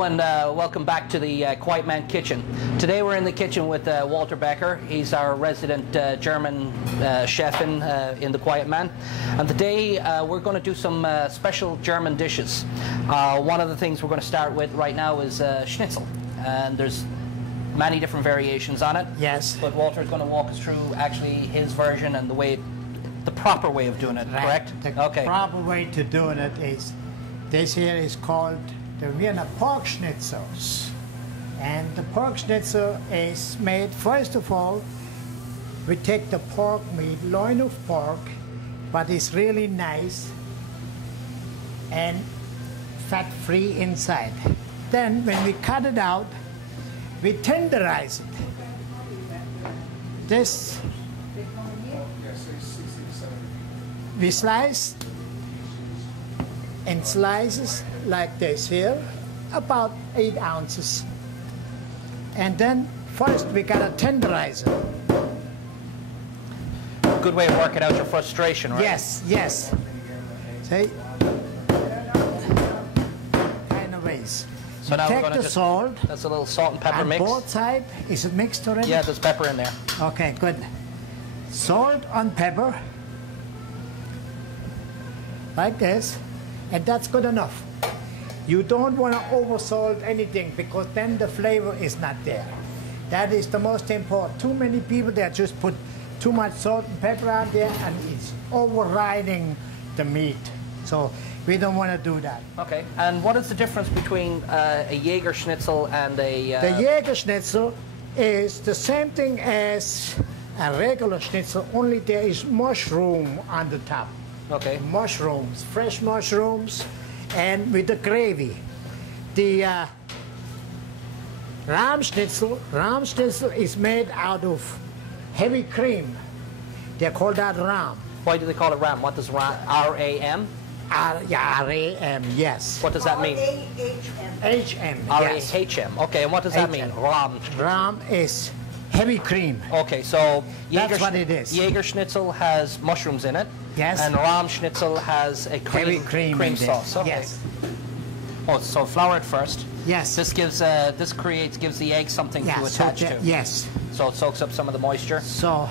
Hello and welcome back to the Quiet Man Kitchen. Today we're in the kitchen with Walter Becker. He's our resident German chef in the Quiet Man. And today we're going to do some special German dishes. One of the things we're going to start with right now is schnitzel. And there's many different variations on it. Yes. But Walter's going to walk us through actually his version and the proper way of doing it, Right. correct? The proper way to doing it is, this here is called the Wiener pork schnitzels. And the pork schnitzel is made, first of all, we take the pork meat, loin of pork, but it's really nice and fat-free inside. Then when we cut it out, we tenderize it. This, we slice in slices like this here, about 8 ounces. And then first we gotta tenderize it. Good way of working out your frustration, right? Yes, yes. See? Kind of ways. So now we're Take going to the just, salt. that's a little salt and pepper On mix. both sides, is it mixed already? Yeah, there's pepper in there. Okay, good. Salt and pepper, like this, and that's good enough. You don't want to oversalt anything because then the flavor is not there. That is the most important. Too many people that just put too much salt and pepper out there and it's overriding the meat. So we don't want to do that. Okay, and what is the difference between a Jaeger schnitzel and a... The Jaeger schnitzel is the same thing as a regular schnitzel, only there is mushroom on the top. Okay. Mushrooms, fresh mushrooms, and with the gravy. The Ram schnitzel is made out of heavy cream. They call that Ram. Why do they call it Ram? What does Ram, R-A-M? Yeah, R-A-M, yes. What does that mean? R-A-H-M. H-M, yes. R-A-H-M. Okay, and what does that mean? H-M. Ram. Ram is heavy cream. Okay, so That's what it is. Jaeger schnitzel has mushrooms in it. Yes. And Ram schnitzel has a Heavy cream in there. sauce. Okay. Yes. Oh, so flour it first. Yes. This gives gives the egg something to attach to. Yes. So it soaks up some of the moisture. So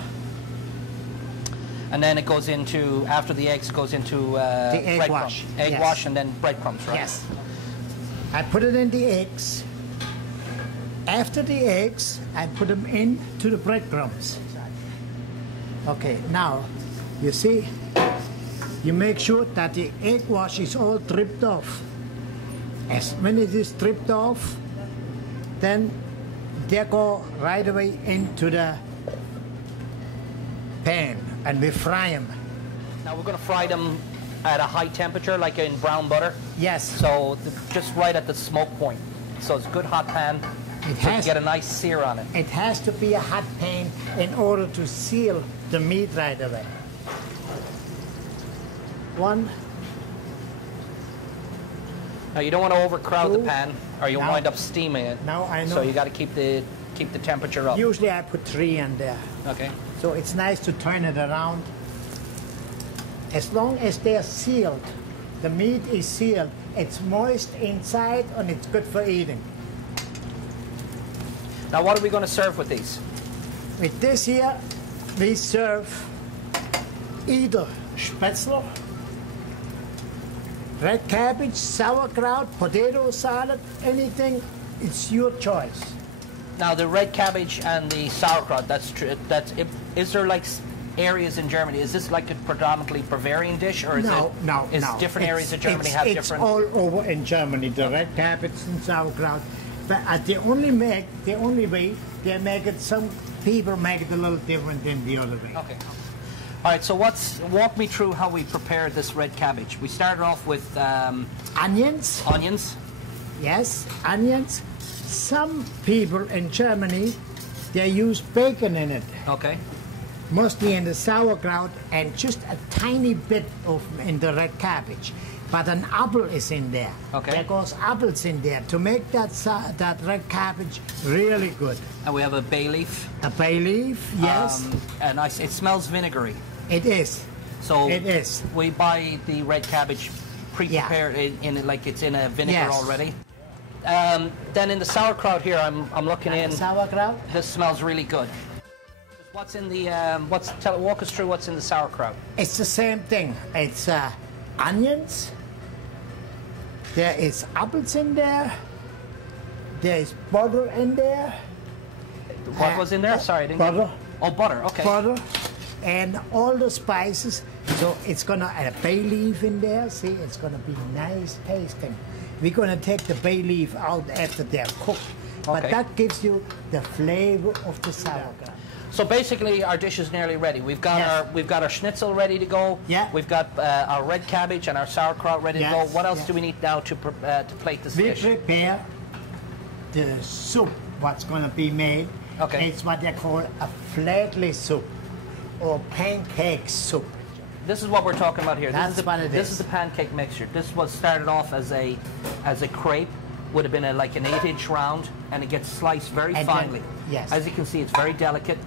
And then it goes into, after the eggs, goes into the egg breadcrumbs. wash. Egg Yes. wash and then breadcrumbs, right? yes. I put it in the eggs. After the eggs, I put them into the breadcrumbs. Okay, now, you see, you make sure that the egg wash is all dripped off. As when it is dripped off, then they go right away into the pan and we fry them. Now we're going to fry them at a high temperature, like in brown butter. Yes. So just right at the smoke point. So it's a good hot pan. It So you has- get a nice sear on it. It has to be a hot pan in order to seal the meat right away. One, Now you don't want to overcrowd the Two. pan, or you'll Now- wind up steaming it. now I know. So you got to keep the temperature up. Usually I put 3 in there. Okay. So it's nice to turn it around. As long as they're sealed, the meat is sealed, it's moist inside and it's good for eating. Now what are we going to serve with these? With this here, we serve either spätzle, red cabbage, sauerkraut, potato salad, anything, it's your choice. Now the red cabbage and the sauerkraut. That's true. Is there like areas in Germany? Is this like a predominantly Bavarian dish, or is No. different areas of Germany it's, have it's different? all over in Germany, the red cabbage and sauerkraut. But the only way they make it, some people make it a little different than the other way. Okay. All right. So walk me through how we prepare this red cabbage. We started off with Onions, onions. yes, onions. Some people in Germany, they use bacon in it, Okay. mostly in the sauerkraut and just a tiny bit of in the red cabbage. But an apple is in there. Okay. There goes apples in there to make that red cabbage really good. And we have a bay leaf. A bay leaf, yes. And it smells vinegary. It is. So It is. we buy the red cabbage pre-prepared in it like it's in a vinegar Yes. already. Then in the sauerkraut here, I'm looking in. Sauerkraut? This smells really good. What's in the, walk us through what's in the sauerkraut. It's the same thing. It's onions. There is apples in there. There is butter in there. What was in there? Sorry, I didn't butter. Oh, butter, okay. Butter. And all the spices. So it's gonna add a bay leaf in there. See, it's gonna be nice tasting. We're gonna take the bay leaf out after they're cooked. But Okay. that gives you the flavor of the sauerkraut. So basically, our dish is nearly ready. We've got Yes. our schnitzel ready to go. Yeah. We've got our red cabbage and our sauerkraut ready to Yes, go. What else yes. do we need now to plate this We dish? prepare the soup, what's going to be made. Okay. It's what they call a flatly soup or pancake soup. This is what we're talking about here. That's what it This is. is the pancake mixture. This was started off as a crepe. Would have been like an 8-inch round, and it gets sliced very And then- finely. yes. As you can see, it's very delicate.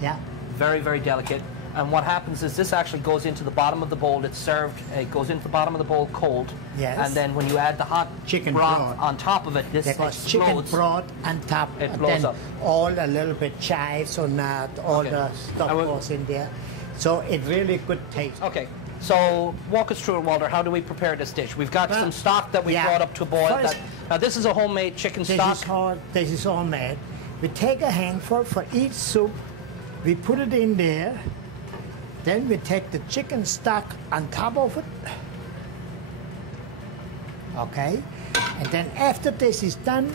Yeah. Very, very delicate. And what happens is this actually goes into the bottom of the bowl. It's served, it goes into the bottom of the bowl cold. Yes. And then when you add the hot Chicken broth broth. on top of it, this They got chicken explodes. broth on top. It and blows then up. all a little bit chives or not, all Okay. the stuff I will- goes in there. So it really good taste. Okay. So walk us through it, Walter. How do we prepare this dish? We've got Well, some stock that we yeah. brought up to a boil. First- Now this is a homemade chicken stock. This is all made. We take a handful for each soup. We put it in there. Then we take the chicken stock on top of it. Okay? And then after this is done,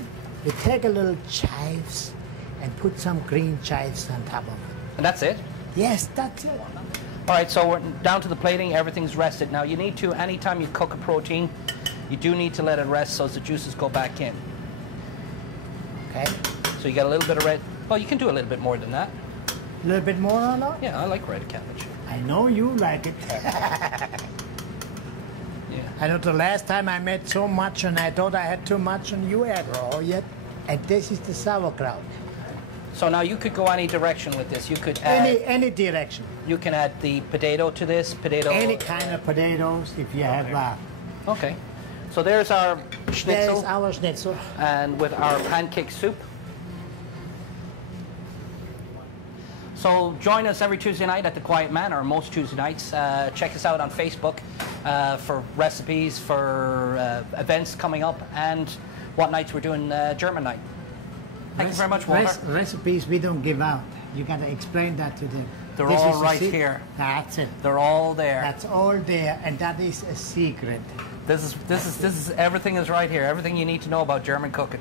we take a little chives and put some green chives on top of it. And that's it. Yes, that's it. All right, so we're down to the plating. Everything's rested. Now you need to, anytime you cook a protein, you do need to let it rest so the juices go back in. Okay? So you got a little bit of red. Oh, you can do a little bit more than that. A little bit more or not? Yeah, I like red cabbage. I know you like it. Yeah. I know the last time I made so much and I thought I had too much and you had raw yet. And this is the sauerkraut. So now you could go any direction with this. You could add, Any direction. you can add the potato to this. Potato. Any kind of potatoes if you have. Okay. So there's our schnitzel. There's our schnitzel. And with our pancake soup. So join us every Tuesday night at the Quiet Man, or most Tuesday nights. Check us out on Facebook for recipes, for events coming up, and what nights we're doing German night. Thank you very much, Walter. Recipes we don't give out. You got to explain that to them. They're This all is a right secret. here. That's it. They're all there. That's all there, and that is a secret. This is everything is right here. Everything you need to know about German cooking.